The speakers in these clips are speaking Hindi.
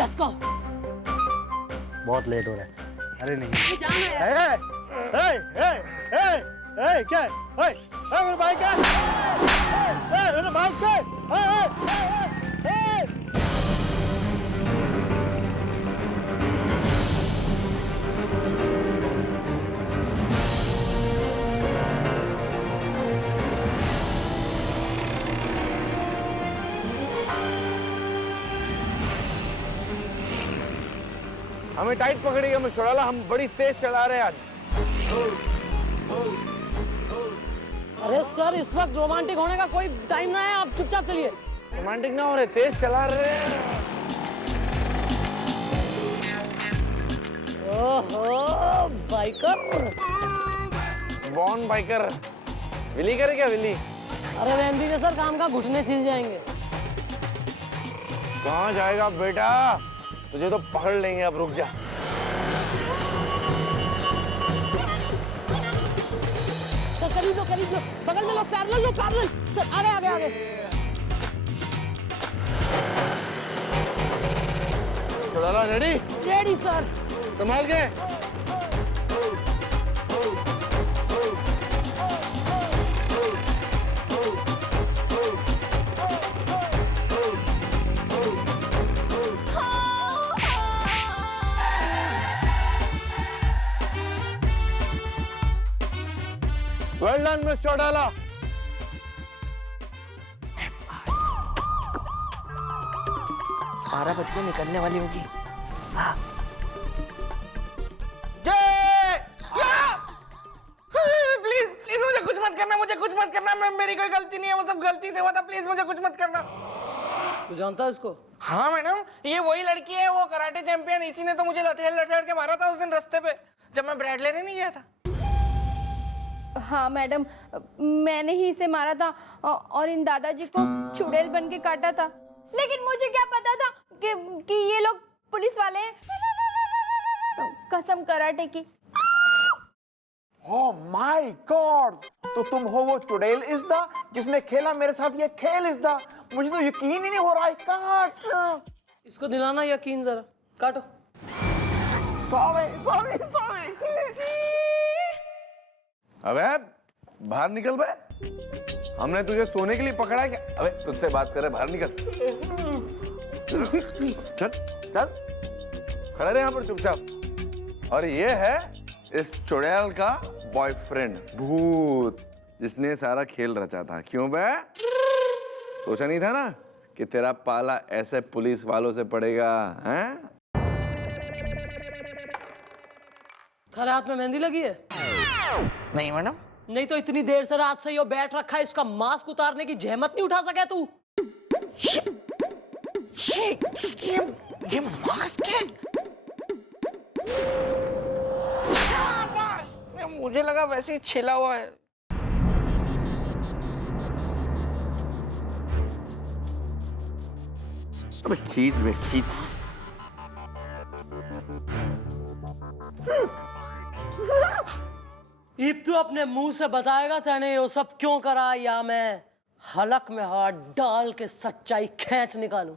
Let's go. बहुत लेट हो रहा है। अरे नहीं जाना है। क्या मेरा बाइक है, मेरा बाइक है। हमें टाइट पकड़िएगा मशोड़ाला, हम बड़ी तेज चला रहे हैं आज। अरे सर, इस वक्त रोमांटिक होने का कोई टाइम ना है, आप चुपचाप चलिए। रोमांटिक ना हो रहे, तेज चला रहे हैं। ओहो, बाइकर। Born biker. विली करे क्या विली? अरे रहने दीजिए सर, काम का घुटने छिल जाएंगे। कहाँ जाएगा बेटा, तुझे तो पकड़ लेंगे, अब रुक जा। सर करीब लो, बगल में लो, पैरेलल लो, पैरेलल। सर आगे आगे आगे। मशोड़ाला रेडी? Ready sir. संभाल के। Well done miss Chautala. 12 बज के निकलने वाली होगी। हाँ। प्लीज प्लीज मुझे कुछ मत करना, मुझे कुछ मत करना, मैं मेरी कोई गलती नहीं है, वो सब गलती से हुआ था, प्लीज मुझे कुछ मत करना। तू जानता है इसको? हाँ मैडम, ये वही लड़की है, वो कराटे चैंपियन। इसी ने तो मुझे लथेड़ के मारा था उस दिन रास्ते पे, जब मैं ब्रेड लेने नहीं गया था। हाँ मैडम, मैंने ही इसे मारा था और इन दादाजी को चुड़ैल बन के काटा था। लेकिन मुझे क्या पता था कि ये लोग पुलिस वाले हैं। कसम कराटे की। ओह माय गॉड, तो तुम हो वो चुड़ैल इज़्दा जिसने खेला मेरे साथ ये खेल इज़्दा। मुझे तो यकीन ही नहीं हो रहा है। काट इसको दिलाना यकीन जरा। काटो। सॉरी। अबे बाहर निकल बे, हमने तुझे सोने के लिए पकड़ा है क्या? अबे तुझसे बात कर रहे, बाहर निकल। चल चल, खड़े रहे यहाँ पर चुपचाप। और ये है इस चुड़ैल का बॉयफ्रेंड भूत, जिसने सारा खेल रचा था। क्यों बे, सोचा नहीं था ना कि तेरा पाला ऐसे पुलिस वालों से पड़ेगा? हैं? थारे हाथ में मेहंदी लगी है? नहीं मैडम। नहीं तो इतनी देर से रात से यो बैठ रखा है, इसका मास्क उतारने की जहमत नहीं उठा सके तू? ये मास्क है? शाबाश, मुझे लगा वैसे ही छिला हुआ है। अबे खींच बे, खींच। इब तू अपने मुंह से बताएगा तेने ये सब क्यों करा, या मैं हलक में हाथ डाल के सच्चाई खींच निकालूं?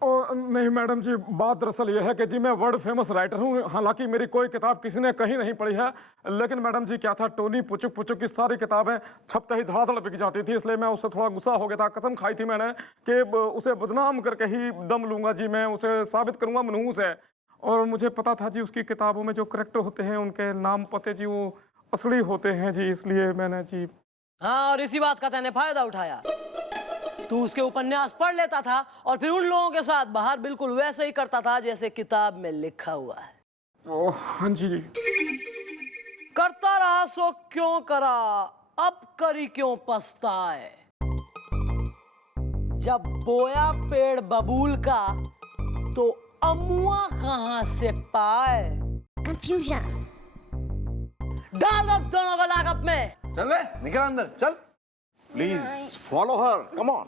नहीं मैडम जी, बात दरअसल ये है कि जी मैं वर्ल्ड फेमस राइटर हूँ। हालांकि मेरी कोई किताब किसी ने कहीं नहीं पढ़ी है, लेकिन मैडम जी क्या था, टोनी पुचुक पुचुक की सारी किताबें छपते ही धड़ाधड़ बिक जाती थी, इसलिए मैं उससे थोड़ा गुस्सा हो गया था। कसम खाई थी मैंने कि उसे बदनाम करके ही दम लूंगा जी, मैं उसे साबित करूंगा मनहूस है। और मुझे पता था जी उसकी किताबों में जो करेक्टर होते हैं उनके नाम पते जी वो असली होते हैं जी, इसलिए मैंने जी। हाँ, और इसी बात का तैने फायदा उठाया। तू उसके उपन्यास पढ़ लेता था और फिर उन लोगों के साथ बाहर बिल्कुल वैसे ही करता था जैसे किताब में लिखा हुआ है। ओह हाँ जी जी। करता रहा सो क्यों करा, अब करी क्यों पछताए। जब बोया पेड़ बबूल का तो अमुआ कहां से पाए। कंफ्यूजन। डाल अब दोनों को लॉकअप में। चल बे, निकल अंदर चल। Please follow her, come on.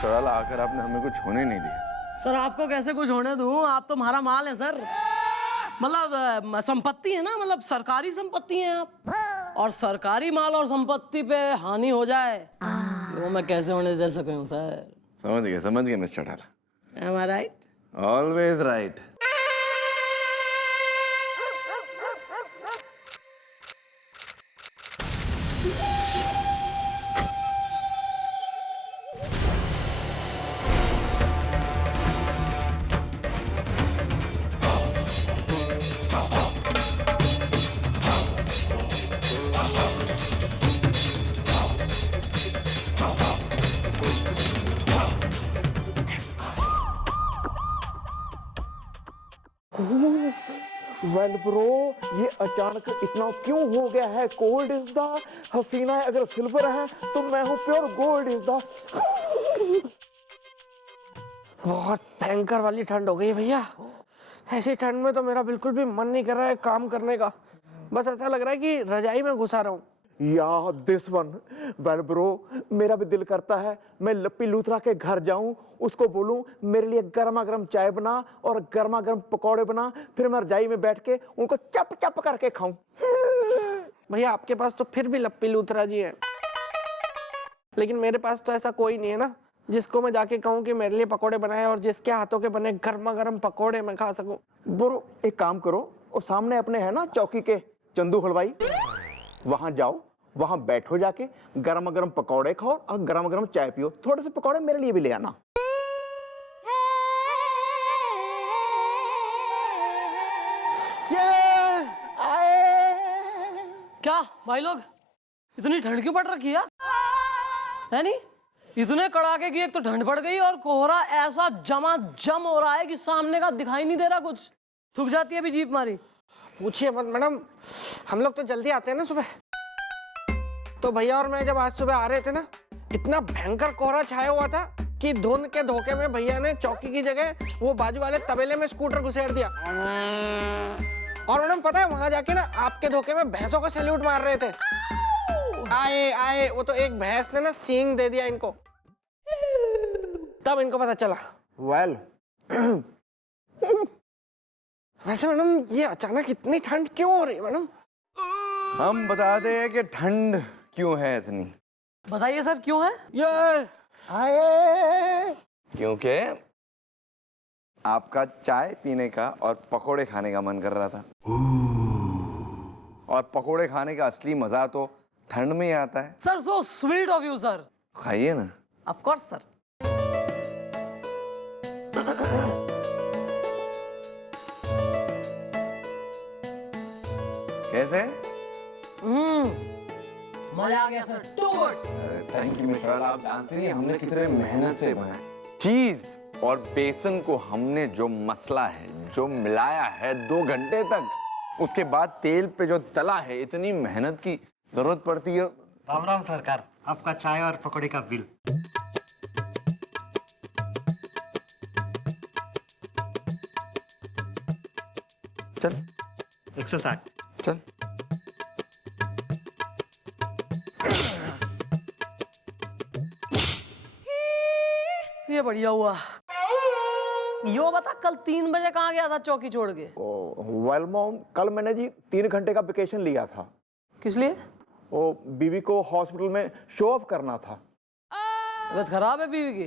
Chautala, आकर आपने हमें कुछ होने नहीं दिया। सर आपको कैसे कुछ होने दूं, आप तो हमारा माल है सर। मतलब संपत्ति है ना, मतलब सरकारी संपत्ति है आप, और सरकारी माल और संपत्ति पे हानि हो जाए वो मैं कैसे होने दे सकूं सर। समझ गए mister Chautala. Am I right? Always right. Well bro, ये अचानक इतना क्यों हो गया है? गोल्ड इज द हसीना है, अगर सिल्वर है तो मैं हूँ प्योर गोल्ड इज द। बहुत भयंकर वाली ठंड हो गई है भैया। ऐसी ठंड में तो मेरा बिल्कुल भी मन नहीं कर रहा है काम करने का। बस ऐसा लग रहा है कि रजाई में घुसा रहा हूँ। या दिस वन। वेल ब्रो, मेरा भी दिल करता है मैं लप्पी लूथरा के घर जाऊं, उसको बोलूं मेरे लिए गर्मा गर्म चाय बना और गर्मा गर्म पकौड़े बना, फिर मैं रजाई में बैठ के उनको चप चप करके खाऊं। भैया आपके पास तो फिर भी लप्पी लूथरा जी है, लेकिन मेरे पास तो ऐसा कोई नहीं है ना जिसको मैं जाके कहूँ कि मेरे लिए पकौड़े बनाए और जिसके हाथों के बने गर्मा गर्म पकौड़े मैं खा सकूं। ब्रो एक काम करो, वो सामने अपने है ना चौकी के चंदू हलवाई, वहां जाओ, वहां बैठो, जाके गरम गरम पकौड़े खाओ और गरम गरम चाय पियो। थोड़े से पकौड़े मेरे लिए भी ले आना। क्या भाई लोग, इतनी ठंड क्यों पड़ रखी है नहीं? इतने कड़ाके की एक तो ठंड पड़ गई और कोहरा ऐसा जमा जम हो रहा है कि सामने का दिखाई नहीं दे रहा कुछ। थूक जाती है अभी जीप मारी। पूछिए मत मैडम, हम लोग तो जल्दी आते हैं ना सुबह। तो भैया और मैं जब आज सुबह आ रहे थे ना, इतना भयंकर कोहरा छाया हुआ था कि धुंध के धोखे में भैया ने चौकी की जगह वो बाजू वाले तबेले में स्कूटर घुसेड़ दिया। और मैडम पता है वहां जाके ना आपके धोखे में भैंसों को सैल्यूट मार रहे थे। आए आए, वो तो एक भैंस ने ना सींग दे दिया इनको, तब इनको पता चला। वेल वैसे मैडम ये अचानक इतनी ठंड क्यों हो रही है मैडम? हम बताते हैं कि ठंड क्यों है इतनी। बताइए सर क्यों है? ये क्योंकि आपका चाय पीने का और पकोड़े खाने का मन कर रहा था, और पकोड़े खाने का असली मजा तो ठंड में ही आता है। Sir so sweet of you sir. खाइए ना। Of course sir. कैसे? मजा आ गया sir. Too good. Thank you mister, आप जानते नहीं हमने कितने मेहनत से बनाया। चीज और बेसन को हमने जो मसला है, जो मिलाया है 2 घंटे तक, उसके बाद तेल पे जो तला है, इतनी मेहनत की जरूरत पड़ती है। राम राम सरकार, आपका चाय और पकौड़े का बिल। चल 160। चल। ये बढ़िया हुआ। यो बता कल 3 बजे कहाँ गया था चौकी छोड़ के? वेल मॉम, कल मैंने जी 3 घंटे का वेकेशन लिया था। किस लिए? वो बीवी को हॉस्पिटल में शो ऑफ करना था। तबीयत खराब है बीवी की?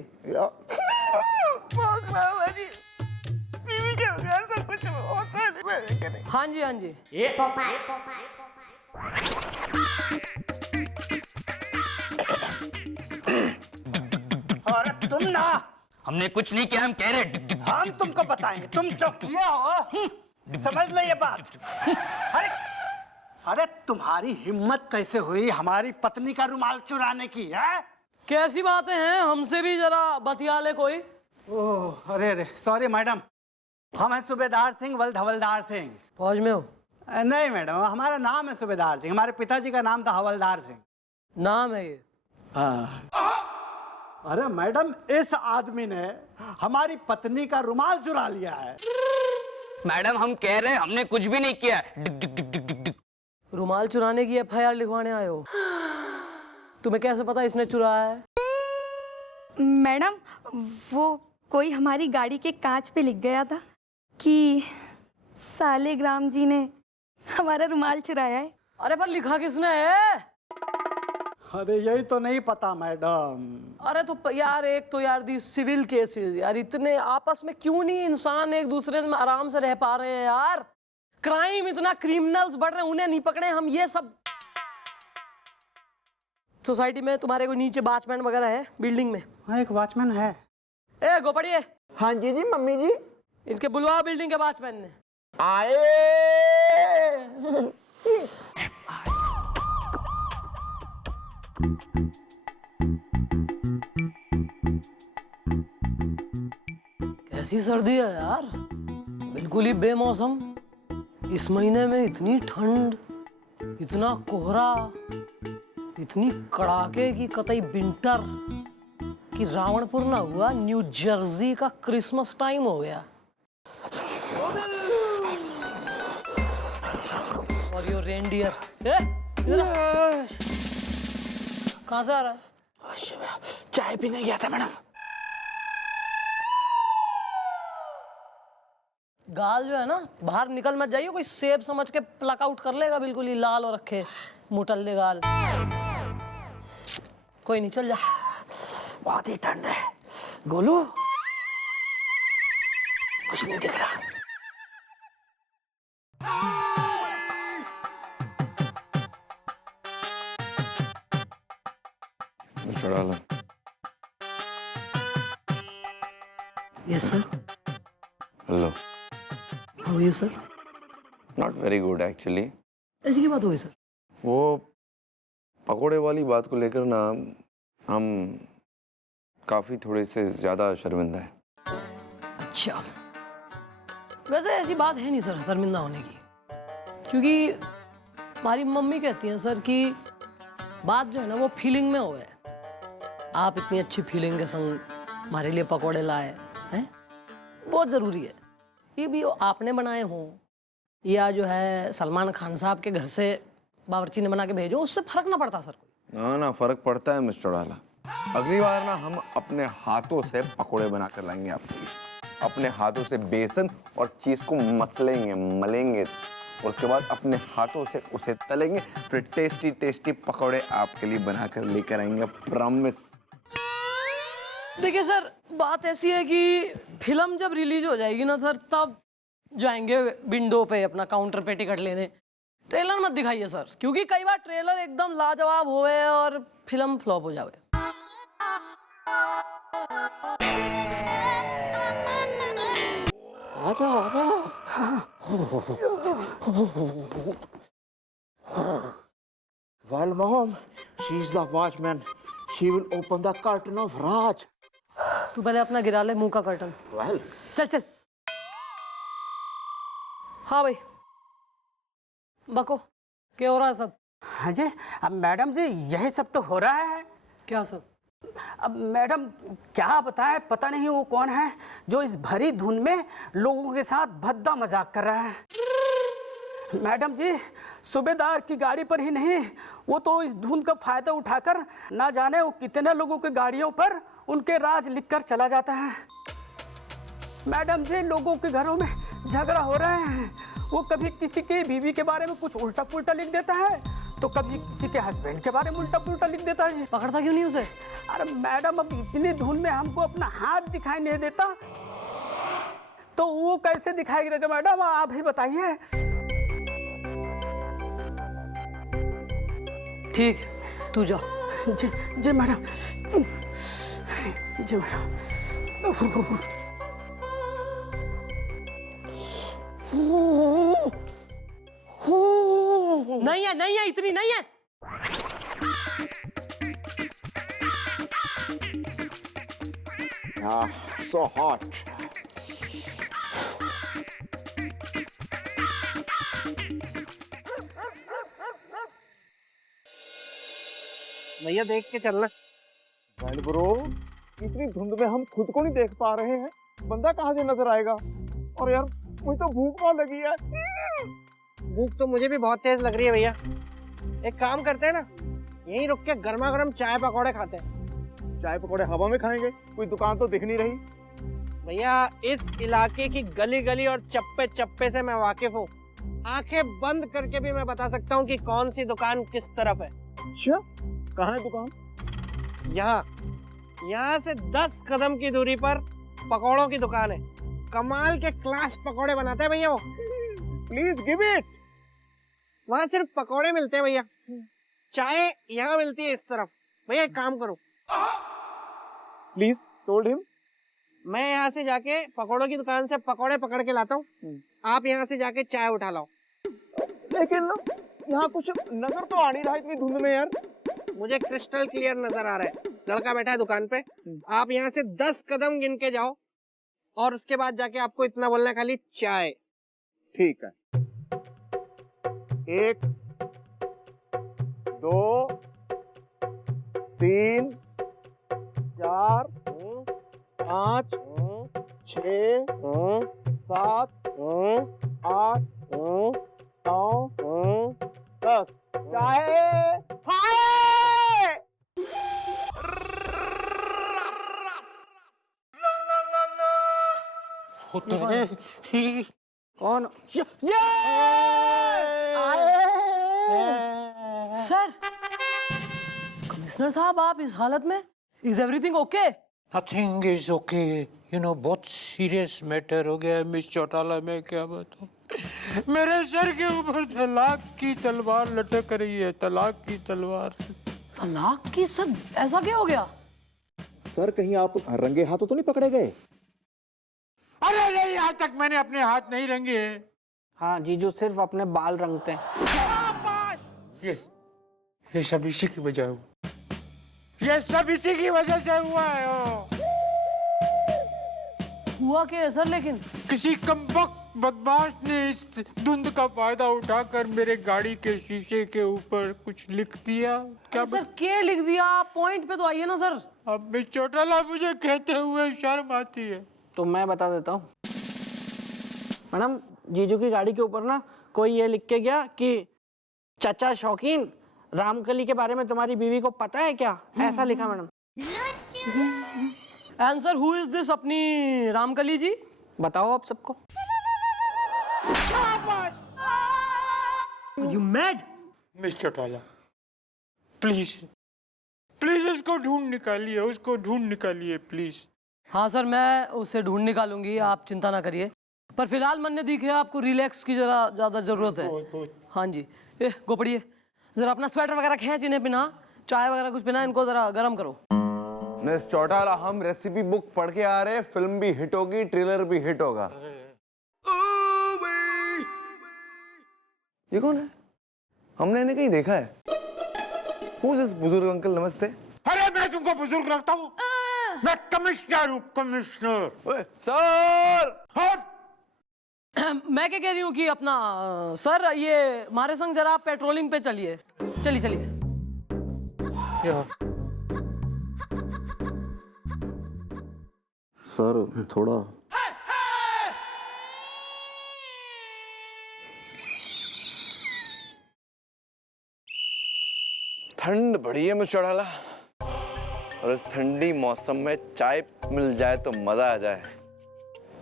बीवी के बगैर तो कुछ होता नहीं। हाँ जी हाँ जी। अरे तुम ना, हमने कुछ नहीं किया, हम कह रहे डिग डिग। हम तुमको बताएंगे, तुम चौकिया हो, समझ ले ये बात। अरे अरे तुम्हारी हिम्मत कैसे हुई हमारी पत्नी का रुमाल चुराने की है? कैसी बातें हैं, हमसे भी जरा बतिया ले कोई। ओह अरे अरे सॉरी मैडम, हम हैं सूबेदार सिंह, हवलदार सिंह। फौज में हो? नहीं मैडम, हमारा नाम है सूबेदार सिंह, हमारे पिताजी का नाम था हवलदार सिंह। नाम है ये? हाँ। अरे मैडम, इस आदमी ने हमारी पत्नी का रुमाल चुरा लिया है। मैडम हम कह रहे हैं हमने कुछ भी नहीं किया। डिग डिग डिग डिग डिग डिग। रुमाल चुराने की FIR लिखवाने आए हो? तुम्हें कैसे पता इसने चुराया है? मैडम वो कोई हमारी गाड़ी के कांच पे लिख गया था कि सालेग्राम जी ने हमारा रुमाल चुराया है। अरे पर लिखा किसने है? अरे यही तो नहीं पता मैडम। अरे तो यार एक तो यार दी सिविल केसेस यार, इतने आपस में क्यों नहीं इंसान एक दूसरे में आराम से रह पा रहे हैं यार? क्राइम इतना, क्रिमिनल्स बढ़ रहे हैं, उन्हें नहीं पकड़े हम, ये सब। सोसाइटी में तुम्हारे को नीचे वॉचमैन वगैरह है बिल्डिंग में? हाँ, एक वॉचमैन है। ए गोपड़िए, हाँ जी जी मम्मी जी। इनके बुलवा बिल्डिंग के वॉचमैन ने। आए। कैसी सर्दी है यार, बिल्कुल ही बेमौसम। इस महीने में इतनी ठंड, इतना कोहरा, इतनी कड़ाके की कतई विंटर कि रावणपुर ना हुआ, न्यू जर्सी का क्रिसमस टाइम हो गया। और यो रेनडियर कहाँ से आ रहा है? चाय पीने गया था मैडम। गाल जो है ना, बाहर निकल मत जाइए, कोई सेब समझ के प्लक आउट कर लेगा, बिल्कुल ही लाल और रखे मुटल्ले गाल। कोई नहीं, चल जा। बहुत ही ठंड है गोलू, कुछ नहीं दिख रहा। Mister Alam. Yes sir. Hello. How are you sir? Not very good actually. ऐसी की बात हो गई सर? वो पकोड़े वाली बात को लेकर ना हम काफ़ी थोड़े से ज़्यादा शर्मिंदा है। अच्छा, वैसे ऐसी बात है नहीं सर शर्मिंदा होने की, क्योंकि हमारी मम्मी कहती हैं सर कि बात जो है ना वो फीलिंग में हो है। आप इतनी अच्छी फीलिंग के संग हमारे लिए पकोड़े लाए हैं, बहुत ज़रूरी है। ये भी आपने बनाए हों या जो है सलमान खान साहब के घर से बावर्ची ने बना के भेजो, उससे फर्क ना पड़ता सर कोई। ना फर्क पड़ता है मिस्टर आला। अगली बार ना हम अपने हाथों से पकोड़े बनाकर लाएंगे आपके लिए। अपने हाथों से बेसन और चीज को मलेंगे और उसके बाद अपने हाथों से उसे तलेंगे, फिर टेस्टी टेस्टी पकोड़े आपके लिए बनाकर लेकर आएंगे, प्रॉमिस। देखिए सर, बात ऐसी है कि फिल्म जब रिलीज हो जाएगी ना सर, तब जाएंगे विंडो पे अपना काउंटर पे टिकट लेने। ट्रेलर मत दिखाइए सर, क्योंकि कई बार ट्रेलर एकदम लाजवाब होए और फिल्म फ्लॉप हो जाए। Well, Mom, she's the watchman. She will open the curtain of Raj. तू पहले अपना गिरा ले मुंह का कर्टन। Well, चल चल। हाँ भाई, बको, क्या हो रहा है सब? हाँ जी, अब मैडम जी यही सब तो हो रहा है। क्या सब? अब मैडम क्या बताएं, पता नहीं वो कौन है जो इस भरी धुन में लोगों के साथ भद्दा मजाक कर रहा है। मैडम जी सूबेदार की गाड़ी पर ही नहीं, वो तो इस धुन का फायदा उठाकर ना जाने वो कितने लोगों की गाड़ियों पर उनके राज लिखकर चला जाता है। मैडम जी लोगों के घरों में झगड़ा हो रहे हैं, वो कभी किसी की बीवी के बारे में कुछ उल्टा पुल्टा लिख देता है, तो कभी किसी के हस्बैंड के बारे में उल्टा पुल्टा लिख देता है। पकड़ता क्यों नहीं उसे? अरे मैडम अब इतनी धुन में हमको अपना हाथ दिखाई नहीं देता, तो वो कैसे दिखाई देगा मैडम, आप ही बताइए। ठीक, तू जा। जी जी मैडम, जी मैडम। नहीं है, इतनी नहीं है। so hot. भैया देख के चलना। Well, bro, इतनी धुंध में हम खुद को नहीं देख पा रहे हैं, बंदा कहाँ से नजर आएगा? और यार मुझे तो भूख बहुत लगी है। भूख तो मुझे भी बहुत तेज लग रही है भैया। एक काम करते हैं ना, यहीं रुक के गर्मा गर्म चाय पकौड़े खाते हैं। चाय पकौड़े हवा में खाएंगे, कोई दुकान तो दिख नहीं रही। भैया इस इलाके की गली गली और चप्पे चप्पे से मैं वाकिफ हूँ। आंखें बंद करके भी मैं बता सकता हूँ कि कौन सी दुकान किस तरफ है। अच्छा, कहाँ है दुकान? यहाँ से 10 कदम की दूरी पर पकौड़ों की दुकान है। कमाल के क्लास पकौड़े बनाते हैं भैया वो। Please give it. वहाँ सिर्फ पकौड़े मिलते हैं भैया, चाय यहाँ मिलती है इस तरफ। भैया एक काम करो, प्लीज टोल्ड हिम। मैं यहाँ से जाके पकौड़ों की दुकान से पकौड़े पकड़ के लाता हूँ, आप यहाँ से जाके चाय उठा लाओ। लेकिन यहाँ कुछ नजर तो आ नहीं रहा इतनी धुंध में यार। मुझे क्रिस्टल क्लियर नजर आ रहा है, लड़का बैठा है दुकान पे। आप यहाँ से 10 कदम गिन के जाओ और उसके बाद जाके आपको इतना बोलना है, खाली चाय। ठीक है। 1 2 3 4 5 6 7 8 9 10 चाय हाय। कौन? सर, कमिश्नर साहब आप इस हालत में? Is everything okay? Nothing is okay, you know, बहुत सीरियस मैटर हो गया है मिस चौटाला। मैं क्या बताऊं, मेरे सर के ऊपर तलाक की तलवार लटक रही है, तलाक की तलवार। तलाक की? सर ऐसा क्या हो गया? सर कहीं आप रंगे हाथों तो नहीं पकड़े गए? अरे नहीं, आज तक मैंने अपने हाथ नहीं रंगे। हाँ जीजू सिर्फ अपने बाल रंगते हैं। ये सब इसी की वजह हुआ, ये सब इसी की वजह से हुआ है। हुआ क्या है सर? लेकिन किसी कमबख्त बदमाश ने इस धुंध का फायदा उठाकर मेरे गाड़ी के शीशे के ऊपर कुछ लिख दिया। क्या सर क्या लिख दिया? पॉइंट पे तो आइए ना सर। अब मिस चौटाला मुझे कहते हुए शर्म आती है। तो मैं बता देता हूँ मैडम, जीजू की गाड़ी के ऊपर ना कोई ये लिख के गया कि चाचा शौकीन, रामकली के बारे में तुम्हारी बीवी को पता है क्या? ऐसा लिखा madam. Answer, who is this अपनी रामकली जी? बताओ आप सबको। You mad? Miss Chautala please, please उसको ढूंढ निकालिए, उसको ढूंढ निकालिए प्लीज। हाँ सर, मैं उसे ढूंढ निकालूंगी, आप चिंता ना करिए। पर फिलहाल मन ने दिखे आपको रिलैक्स की जरा ज्यादा जरूरत है। बहुत। हाँ जी, गो पड़िए जरा, अपना स्वेटर वगैरह खींच, इन्हें पिना, चाय वगैरह कुछ पिना, इनको जरा गर्म करो। मिस चौटाला, हम रेसिपी बुक पढ़ के आ रहे हैं, फिल्म भी हिट होगी, ट्रेलर भी हिट होगा। ये कौन है? हमने इन्हें कहीं देखा है। Who is this बुजुर्ग अंकल? नमस्ते। अरे मैं तुमको बुजुर्ग लगता हूँ? मैं कमिश्नर हूँ, कमिश्नर। सर! मैं क्या कह रही हूँ कि अपना सर, ये हमारे संग जरा पेट्रोलिंग पे चलिए। चलिए चलिए। सर थोड़ा ठंड बढ़ी है मिस चौटाला, और इस ठंडी मौसम में चाय मिल जाए तो मजा आ जाए।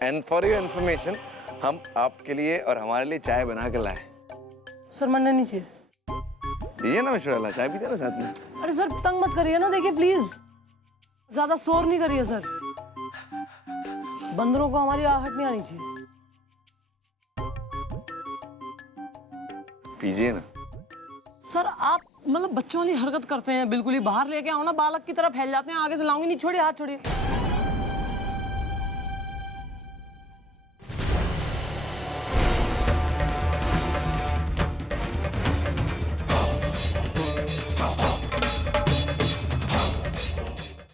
एंड फॉर योर इन्फॉर्मेशन, हम आपके लिए और हमारे लिए चाय बना के लाए। सर मनने नहीं चाहिए। ये ना मिस चौटाला, चाय पीते ना साथ में। अरे सर तंग मत करिए ना, देखिए प्लीज, ज्यादा शोर नहीं करिए सर, बंदरों को हमारी आहट नहीं आनी चाहिए। पीजिए ना। सर आप मतलब बच्चों वाली हरकत करते हैं बिल्कुल ही। बाहर लेके आओ ना, बालक की तरफ फैल जाते हैं, आगे से लाऊंगी नहीं। छोड़िए, हाथ छोड़िए।